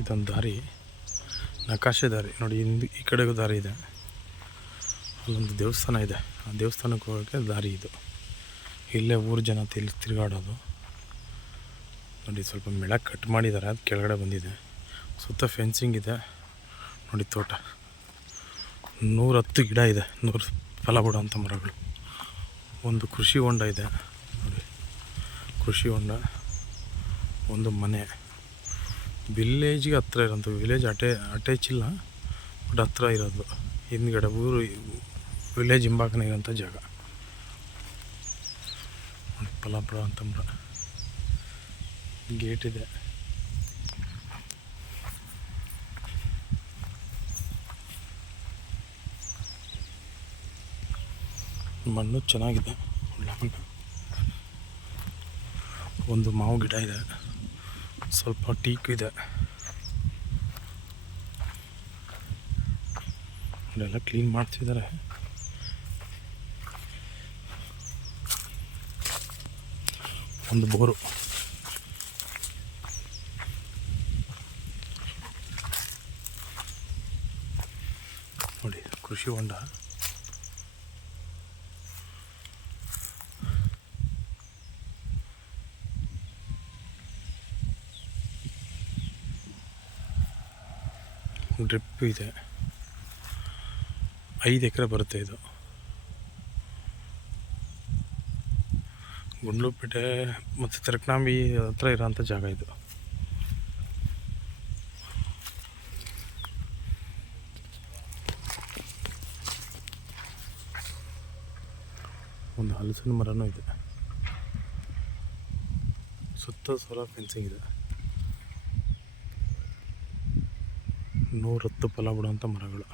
ಇದೊಂದು ದಾರಿ, ನಕಾಶೆ ದಾರಿ ನೋಡಿ. ಈ ಕಡೆಗೂ ದಾರಿ ಇದೆ, ಅಲ್ಲೊಂದು ದೇವಸ್ಥಾನ ಇದೆ, ಆ ದೇವಸ್ಥಾನಕ್ಕೆ ಹೋಗೋಕ್ಕೆ ದಾರಿ ಇದು. ಇಲ್ಲೇ ಊರು ಜನ ತಿರುಗಾಡೋದು ನೋಡಿ. ಸ್ವಲ್ಪ ಮೆಳ ಕಟ್ ಮಾಡಿದ್ದಾರೆ, ಅದು ಕೆಳಗಡೆ ಬಂದಿದೆ. ಸುತ್ತ ಫೆನ್ಸಿಂಗ್ ಇದೆ ನೋಡಿ. ತೋಟ 110 ಗಿಡ ಇದೆ, 100 ಫಲ ಬಿಡುವಂಥ ಮರಗಳು. ಒಂದು ಕೃಷಿ ಹೊಂಡ ಇದೆ ನೋಡಿ, ಕೃಷಿ ಹೊಂಡ. ಒಂದು ಮನೆ, ವಿಲೇಜ್ಗೆ ಹತ್ರ ಇರೋಂಥ, ವಿಲೇಜ್ ಅಟ್ಯಾಚ್ ಇಲ್ಲ ಬಟ್ ಹತ್ರ ಇರೋದು. ಹಿಂದ್ಗಡೆ ಊರು, ವಿಲೇಜ್ ಹಿಂಭಾಗನೇ ಇರೋಂಥ ಜಾಗ ನೋಡಿ. ಫಲ ಬಿಡುವಂಥ ಮರ, ಗೇಟ್ ಇದೆ. ಮಣ್ಣು ಚೆನ್ನಾಗಿದೆ, ಒಳ್ಳೆ ಮಣ್ಣು. ಒಂದು ಮಾವು ಗಿಡ ಇದೆ, ಸ್ವಲ್ಪ ಟೀಕ್ ಇದೆ. ಅಲ್ಲೆಲ್ಲ ಕ್ಲೀನ್ ಮಾಡ್ತಿದ್ದಾರೆ. ಒಂದು ಬೋರು ನೋಡಿ, ಕೃಷಿ ಹೊಂಡ. ಡ್ರಿಪ್ ಇದೆ, 5 ಎಕರೆ ಬರುತ್ತೆ ಇದು. ಗುಂಡ್ಲುಪೇಟೆ ಮತ್ತು ತರಕನಾಂಬಿ ಹತ್ರ ಇರೋಂಥ ಜಾಗ ಇದು. ಒಂದು ಹಲಸಿನ ಮರನೂ ಇದೆ, ಸುತ್ತ ಸೋಲಾರ್ ಫೆನ್ಸಿಂಗ್ ಇದೆ. 110 ಫಲ ಬಿಡುವಂಥ ಮರಗಳು.